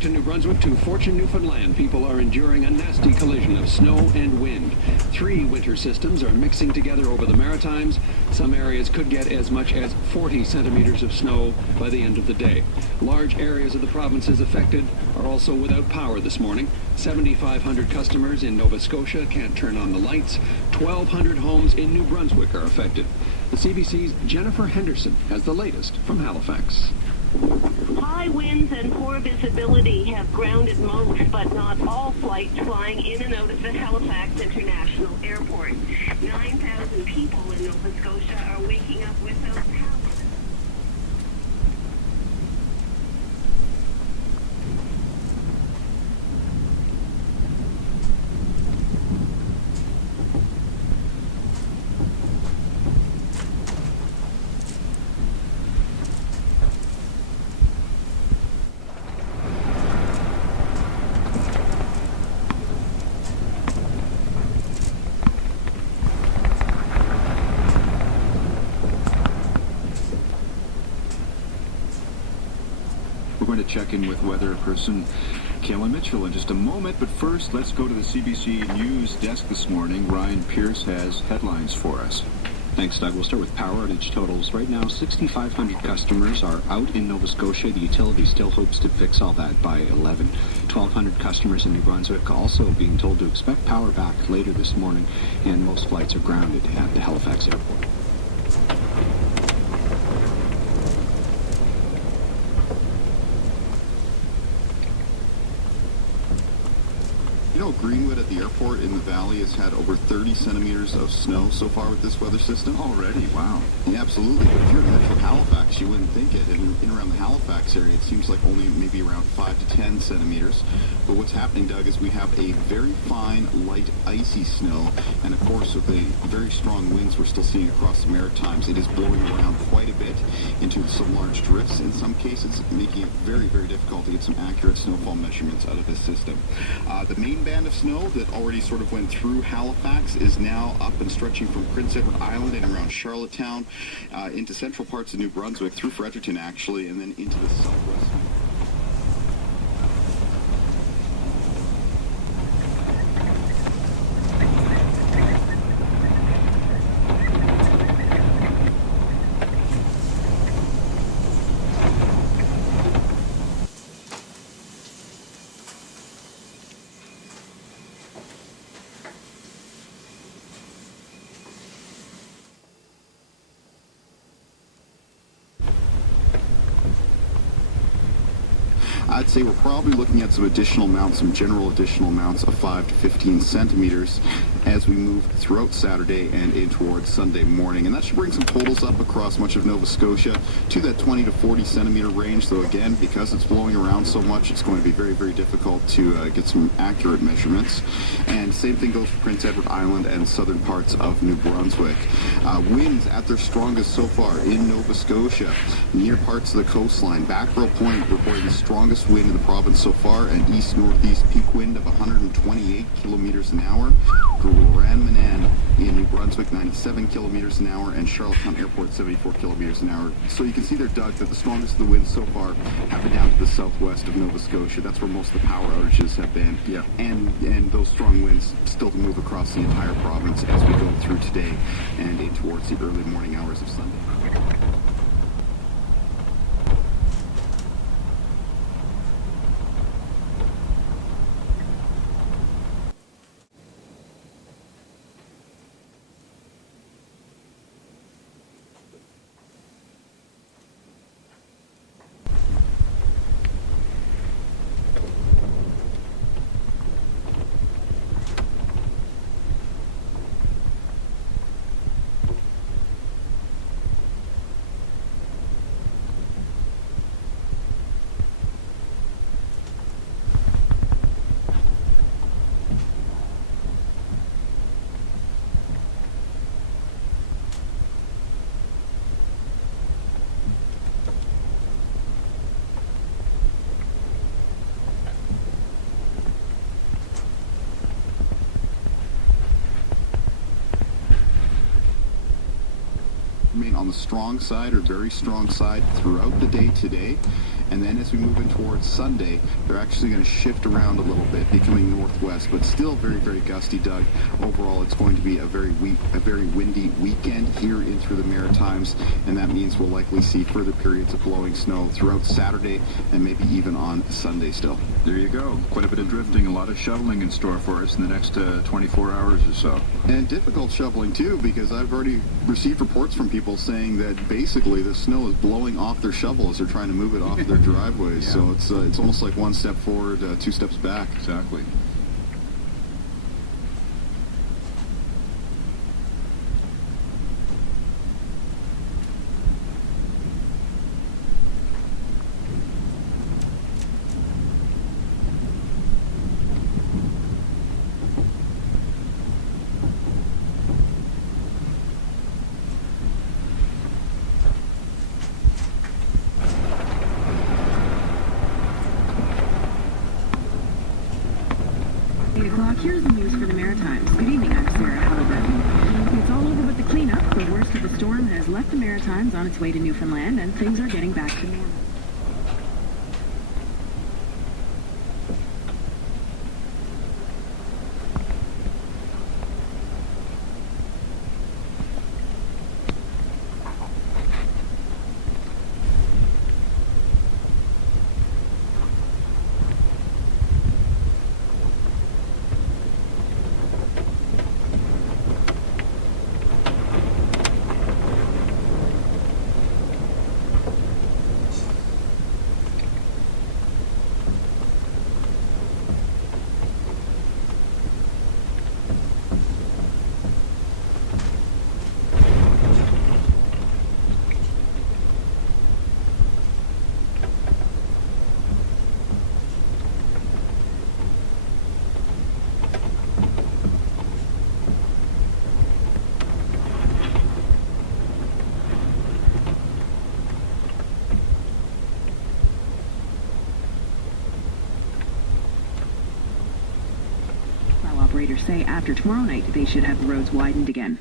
Fredericton, New Brunswick to Fortune, Newfoundland, people are enduring a nasty collision of snow and wind. 3 winter systems are mixing together over the Maritimes. Some areas could get as much as 40 centimeters of snow by the end of the day. Large areas of the provinces affected are also without power this morning. 7,500 customers in Nova Scotia can't turn on the lights. 1,200 homes in New Brunswick are affected. The CBC's Jennifer Henderson has the latest from Halifax. High winds and poor visibility have grounded most, but not all flights flying in and out of the Halifax International Airport. 9,000 people in Nova Scotia are waking up without power. We're going to check in with weather person Kayla Mitchell in just a moment, but first let's go to the CBC News desk this morning. Ryan Pierce has headlines for us. Thanks, Doug. We'll start with power outage totals. Right now, 6,500 customers are out in Nova Scotia. The utility still hopes to fix all that by 11. 1,200 customers in New Brunswick also being told to expect power back later this morning, and most flights are grounded at the Halifax Airport. You know, Greenwood at the airport in the valley has had over 30 centimeters of snow so far with this weather system. Already, wow. Yeah, absolutely. But if you're in Metro Halifax, you wouldn't think it. And in around the Halifax area, it seems like only maybe around 5 to 10 centimeters. But what's happening, Doug, is we have a very fine, light, icy snow. And of course, with the very strong winds we're still seeing across the Maritimes, it is blowing around quite a bit into some large drifts. In some cases, making it very, very difficult to get some accurate snowfall measurements out of this system. The main band of snow that already sort of went through Halifax is now up and stretching from Prince Edward Island and around Charlottetown into central parts of New Brunswick, through Fredericton actually, and then into the southwest. I'd say we're probably looking at some additional amounts, some general additional amounts of 5 to 15 centimeters as we move throughout Saturday and in towards Sunday morning. And that should bring some totals up across much of Nova Scotia to that 20 to 40 centimeter range. Though again, because it's blowing around so much, it's going to be very, very difficult to get some accurate measurements. And same thing goes for Prince Edward Island and southern parts of New Brunswick. Winds at their strongest so far in Nova Scotia, near parts of the coastline. Backrel Point reporting the strongest wind in the province so far, an east-northeast peak wind of 128 kilometers an hour. Grand Manan in New Brunswick, 97 kilometers an hour, and Charlottetown Airport, 74 kilometers an hour. So you can see there, Doug, that the strongest of the winds so far have been down to the southwest of Nova Scotia. That's where most of the power outages have been. Yeah. And those strong winds still to move across the entire province as we go through today and in towards the early morning hours of Sunday. Remain on the strong side or very strong side throughout the day today. And then as we move in towards Sunday, they're actually going to shift around a little bit, becoming northwest, but still very, very gusty, Doug. Overall, it's going to be a very windy weekend here in through the Maritimes, and that means we'll likely see further periods of blowing snow throughout Saturday and maybe even on Sunday still. There you go. Quite a bit of drifting, a lot of shoveling in store for us in the next 24 hours or so. And difficult shoveling, too, because I've already received reports from people saying that basically the snow is blowing off their shovel as they're trying to move it off their driveways. Yeah. So it's almost like one step forward, two steps back. Exactly. Here's the news for the Maritimes. Good evening, I'm Sarah Halliburton. It's all over but the cleanup. The worst of the storm has left the Maritimes on its way to Newfoundland, and things are getting back to normal. Operators say after tomorrow night they should have the roads widened again.